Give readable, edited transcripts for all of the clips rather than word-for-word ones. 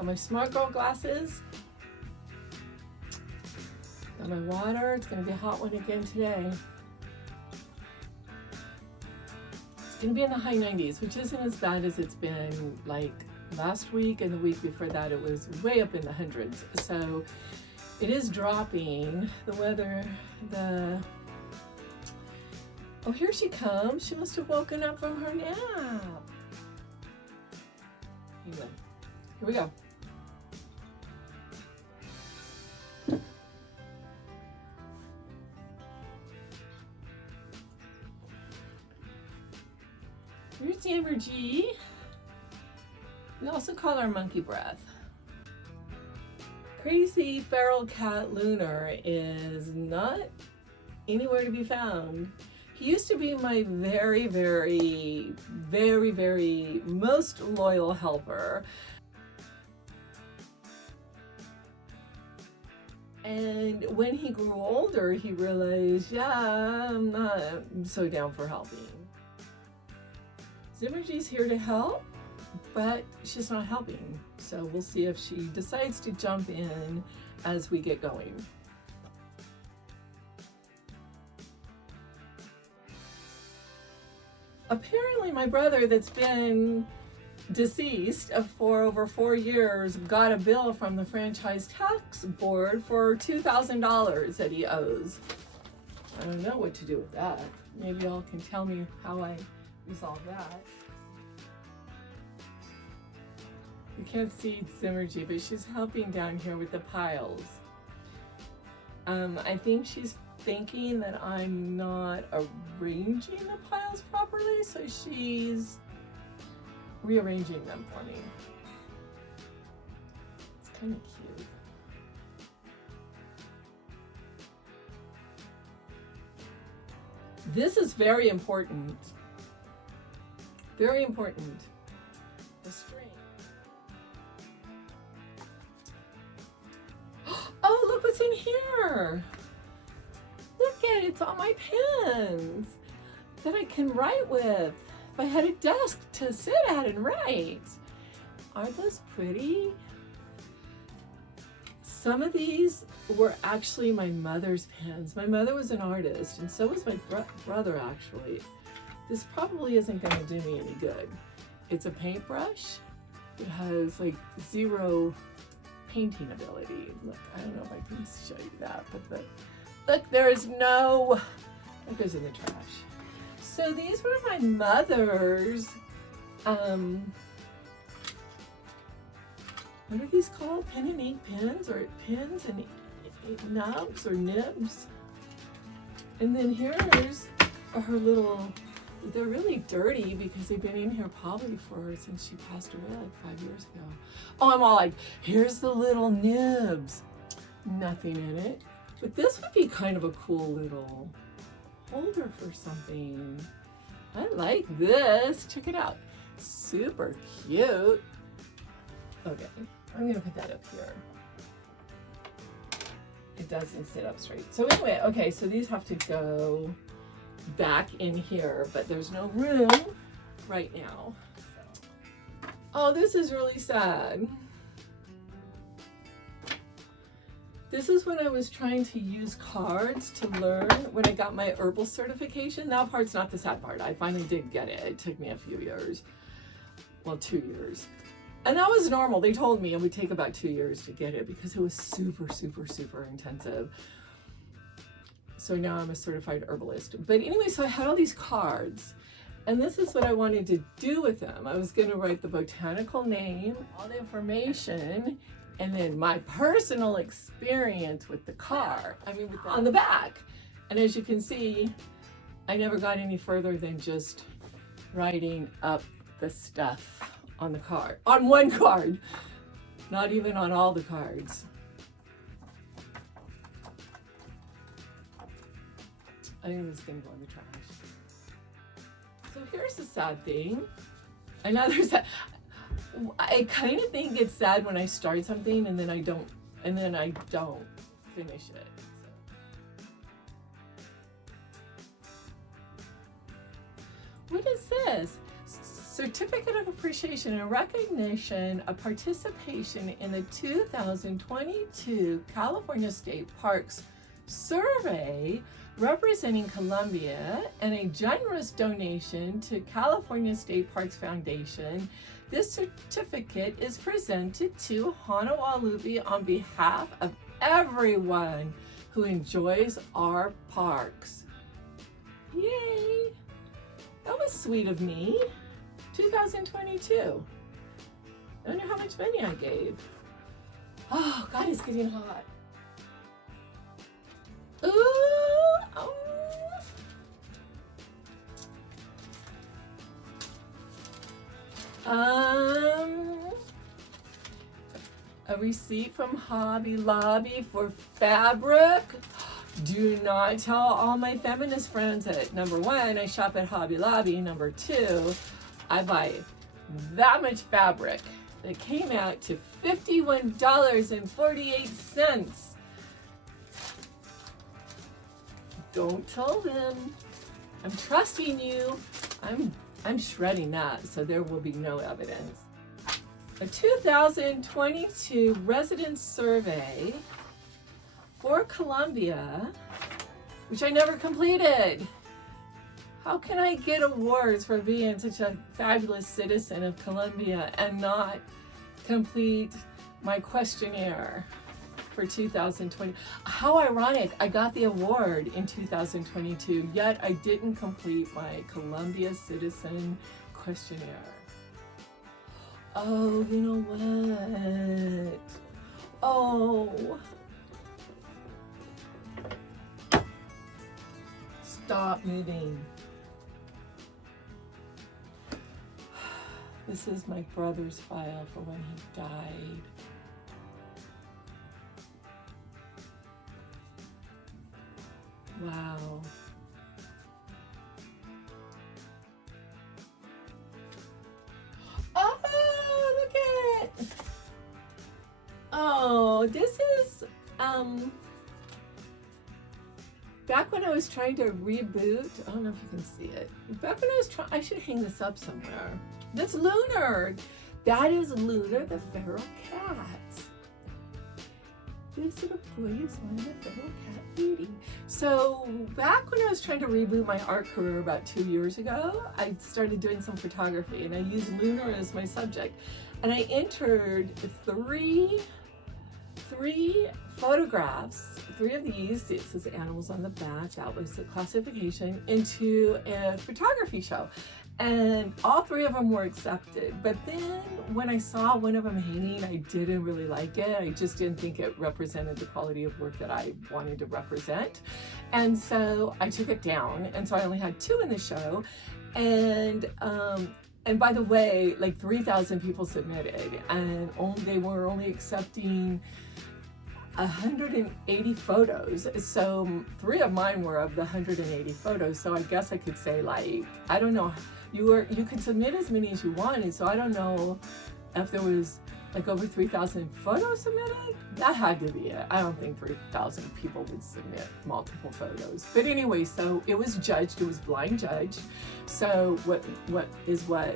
Got my smart girl glasses. Got my water. It's gonna be a hot one again today. It's gonna be in the high 90s, which isn't as bad as it's been like last week and the week before that. It was way up in the hundreds. So it is dropping. The weather, oh, here she comes. She must have woken up from her nap. Anyway, here we go. Here's Ambergy. We also call her monkey breath. Crazy feral cat Lunar is not anywhere to be found. He used to be my very, very, very, very most loyal helper. And when he grew older, he realized, yeah, I'm not so down for helping. Zimmergy's here to help, but she's not helping. So we'll see if she decides to jump in as we get going. Apparently my brother that's been deceased for over 4 years got a bill from the franchise tax board for $2,000 that he owes. I don't know what to do with that. Maybe y'all can tell me how I resolve that. You can't see Zimmergy, but she's helping down here with the piles. I think she's thinking that I'm not arranging the piles properly, so she's rearranging them for me. It's kind of cute. This is very important. Very important. The string. Oh, look what's in here. Look at it, it's all my pens that I can write with. If I had a desk to sit at and write. Aren't those pretty? Some of these were actually my mother's pens. My mother was an artist, and so was my brother actually. This probably isn't gonna do me any good. It's a paintbrush. It has like 0 painting ability. Look, I don't know if I can show you that, but look, there is no, it goes in the trash. So these were my mother's, what are these called? Pen and ink pens, or pens and nubs or nibs. And then here's her little, they're really dirty because they've been in here probably since she passed away like 5 years ago. Oh, I'm all like, here's the little nibs. Nothing in it. But this would be kind of a cool little holder for something. I like this. Check it out. Super cute. Okay, I'm gonna put that up here. It doesn't sit up straight. So anyway, okay, so these have to go back in here, but there's no room right now. Oh, this is really sad. This is when I was trying to use cards to learn when I got my herbal certification. That part's not the sad part. I finally did get it. It took me a few years. Well, 2 years. And that was normal. They told me it would take about 2 years to get it because it was super, super, super intensive. So now I'm a certified herbalist. But anyway, so I had all these cards. And this is what I wanted to do with them. I was going to write the botanical name, all the information, and then my personal experience with the car. On the back. And as you can see, I never got any further than just writing up the stuff on the card. On one card. Not even on all the cards. I think it's gonna go in the trash. So here's the sad thing. Another sad. I kind of think it's sad when I start something and then I don't finish it. So. What is this? Certificate of Appreciation and Recognition of Participation in the 2022 California State Parks Survey representing Columbia and a generous donation to California State Parks Foundation. This certificate is presented to Honolulu on behalf of everyone who enjoys our parks. Yay! That was sweet of me. 2022. I wonder how much money I gave. Oh, God, it's getting hot. Ooh, oh. A receipt from Hobby Lobby for fabric. Do not tell all my feminist friends that, number one, I shop at Hobby Lobby. Number two, I buy that much fabric. It came out to $51.48. Don't tell them. I'm trusting you. I'm shredding that, so there will be no evidence. A 2022 residence survey for Columbia, which I never completed. How can I get awards for being such a fabulous citizen of Columbia and not complete my questionnaire for 2020? How ironic, I got the award in 2022, yet I didn't complete my Columbia citizen questionnaire. Oh, you know what? Oh. Stop moving. This is my brother's file for when he died. Wow. Oh, look at it. Oh, this is, back when I was trying to reboot, I don't know if you can see it. Back when I was trying, I should hang this up somewhere. That's Lunar. That is Lunar, the feral cat. This little boy is one of the feral cat beauty. So back when I was trying to reboot my art career about 2 years ago, I started doing some photography and I used Lunar as my subject. And I entered three photographs, 3 of these, it says animals on the back, that was the classification, into a photography show. And all 3 of them were accepted. But then when I saw one of them hanging, I didn't really like it. I just didn't think it represented the quality of work that I wanted to represent. And so I took it down. And so I only had 2 in the show. And by the way, like 3,000 people submitted, and they were only accepting 180 photos. So 3 of mine were of the 180 photos. So I guess I could say, like, I don't know, you could submit as many as you wanted. So I don't know if there was like over 3,000 photos submitted. That had to be it. I don't think 3,000 people would submit multiple photos. But anyway, so it was judged. It was blind judged. So what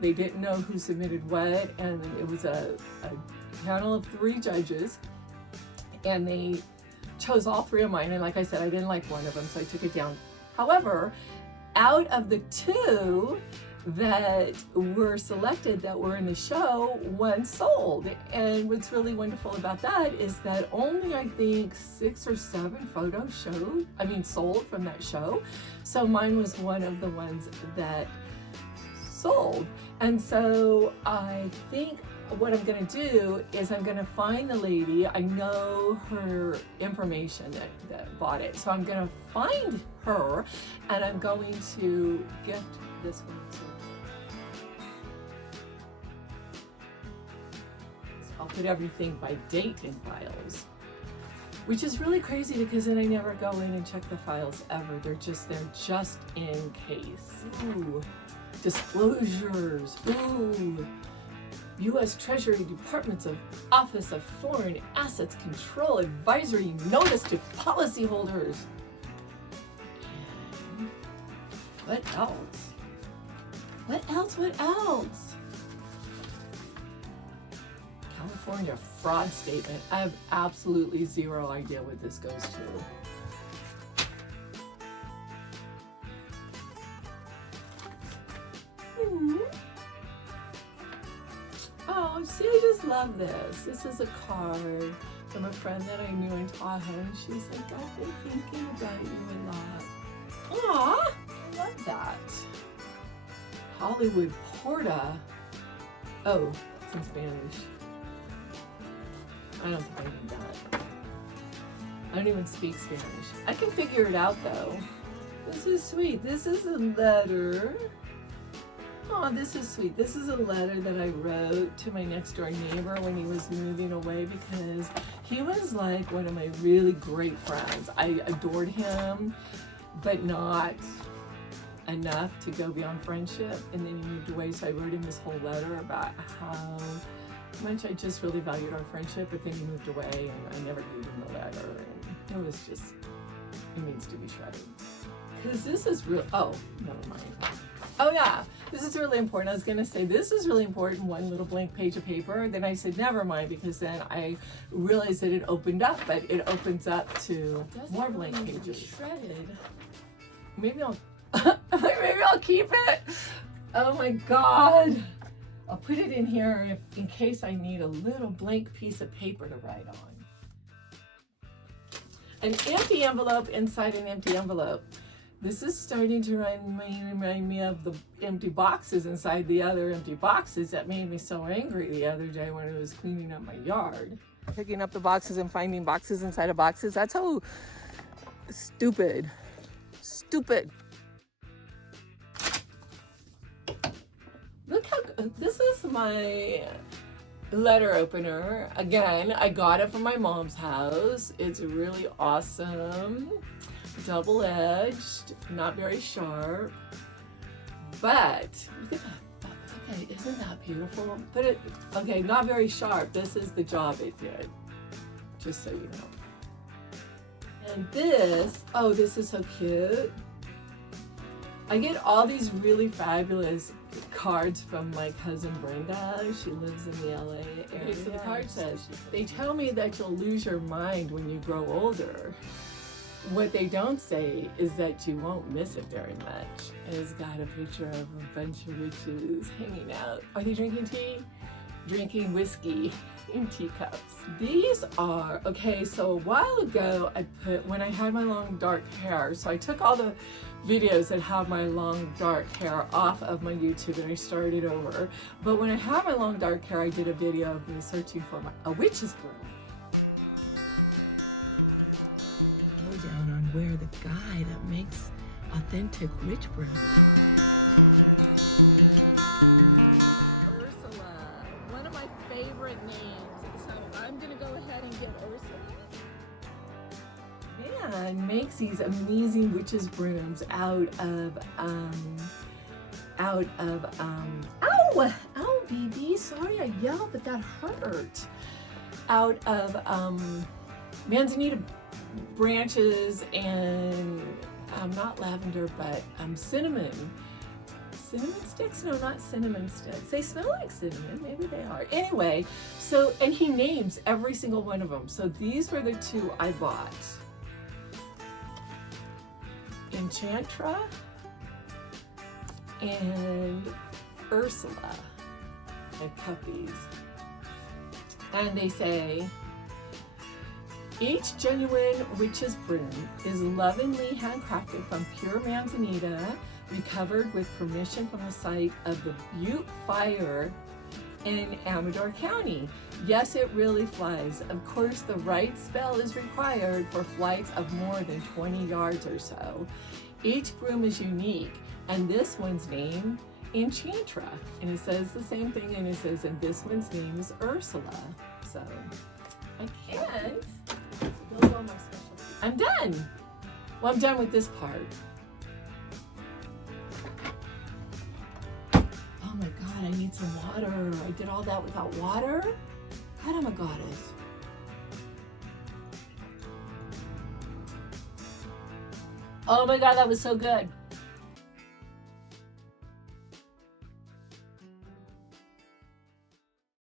they didn't know who submitted what, and it was a panel of 3 judges. And they chose all 3 of mine. And like I said, I didn't like one of them, so I took it down. However, out of the 2 that were selected that were in the show, 1 sold. And what's really wonderful about that is that only, I think, 6 or 7 photos sold from that show. So mine was one of the ones that sold. And so I think what I'm going to do is I'm going to find the lady. I know her information that bought it. So I'm going to find her and I'm going to gift this one to her. I'll put everything by date in files, which is really crazy because then I never go in and check the files ever. They're just in case. Ooh, disclosures. Ooh. U.S. Treasury Department's Office of Foreign Assets Control advisory notice to policyholders. And what else? What else? What else? California fraud statement. I have absolutely zero idea what this goes to. Oh, see, I just love this. This is a card from a friend that I knew in Tahoe, and she's like, I've been thinking about you a lot. Aw, I love that. Hollywood Porta. Oh, it's in Spanish. I don't think I need that. I don't even speak Spanish. I can figure it out though. This is sweet. This is a letter. Oh, this is sweet. This is a letter that I wrote to my next door neighbor when he was moving away, because he was like one of my really great friends. I adored him, but not enough to go beyond friendship. And then he moved away, so I wrote him this whole letter about how much I just really valued our friendship, but then he moved away and I never gave him the letter, and it was just, it needs to be shredded. Because this is real, oh, never mind. Oh yeah, this is really important. I was gonna say this is really important, one little blank page of paper. Then I said never mind, because then I realized that it opened up, but it opens up to more blank pages. Shredded. Maybe I'll, maybe I'll keep it. Oh my God. I'll put it in here in case I need a little blank piece of paper to write on. An empty envelope inside an empty envelope. This is starting to remind me of the empty boxes inside the other empty boxes that made me so angry the other day when I was cleaning up my yard. Picking up the boxes and finding boxes inside of boxes. That's how stupid. Look how, this is my letter opener. Again, I got it from my mom's house. It's really awesome. Double-edged, not very sharp, but look at that. Okay, isn't that beautiful? But it, okay, not very sharp. This is the job it did, just so you know. And this, oh, this is so cute. I get all these really fabulous cards from my cousin Brenda. She lives in the LA area. So the card says, they tell me that you'll lose your mind when you grow older. What they don't say is that you won't miss it very much. And it's got a picture of a bunch of witches hanging out. Are they drinking tea? Drinking whiskey in teacups. These are, okay, so a while ago I put, when I had my long dark hair, so I took all the videos that have my long dark hair off of my YouTube and I started over. But when I had my long dark hair, I did a video of me searching for a witch's broom. Down on where the guy that makes authentic witch broom. Ursula, one of my favorite names. So I'm gonna go ahead and get Ursula. Man makes these amazing witches brooms out of ow, BB, sorry I yelled, but that hurt. Out of manzanita branches and not lavender, but cinnamon sticks. No, not cinnamon sticks. They smell like cinnamon. Maybe they are. Anyway, so, and he names every single one of them. So these were the two I bought. Enchantra and Ursula, my puppies. And they say, each genuine witch's broom is lovingly handcrafted from pure manzanita, recovered with permission from the site of the Butte Fire in Amador County. Yes, it really flies. Of course, the right spell is required for flights of more than 20 yards or so. Each broom is unique, and this one's name, Enchantra. And it says the same thing, and it says, and this one's name is Ursula. So, I can't. I'm done. Well, I'm done with this part. Oh my God, I need some water. I did all that without water? God, I'm a goddess. Oh my God, that was so good.